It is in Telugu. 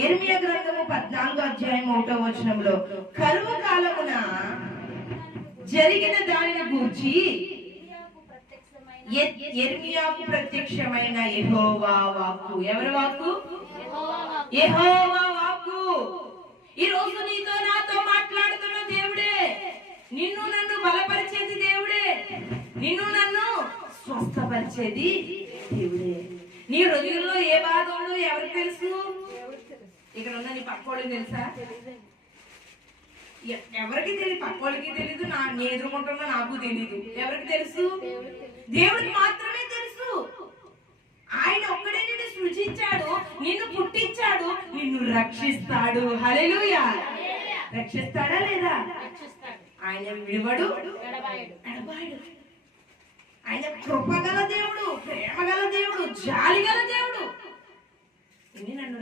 యిర్మీయా గ్రంథము 14వ అధ్యాయం 1వ వచనంలో కరువు కాలమున జరిగిన దానిని గూర్చి యిర్మీయాకు ప్రత్యక్షమైన యెహోవా వాక్కు. ఎవరి వాక్కు? యెహోవా వాక్కు. ఈ రోజు నీతో నాతో మాట్లాడుతున్న దేవుడే, నిన్ను నన్ను బలపరిచేది దేవుడే, నిన్ను నన్ను స్వస్థపరిచేది దేవుడే. నీ హృదయంలో ఏ బాధ ఉందో ఎవరికి తెలుసు? ఇక్కడ ఉన్న నీ పక్కోళ్ళకి తెలుసా? ఎవరికి తెలియదు, పక్కోళ్ళకి తెలీదు, నీ ఎదుర్కొంటున్నా నాకు తెలీదు. ఎవరికి తెలుసు? దేవుడికి మాత్రమే తెలుసు. ఆయన ఒక్కడే నిన్ను సృజించాడు, నిన్ను పుట్టించాడు, నిన్ను రక్షిస్తాడు. హల్లెలూయా! రక్షిస్తాడా లేదా? ఆయన విడువడు, ఎడబాయడు. ఆయన కృపగల దేవుడు, ప్రేమగల దేవుడు, జాలిగల దేవుడు. నన్ను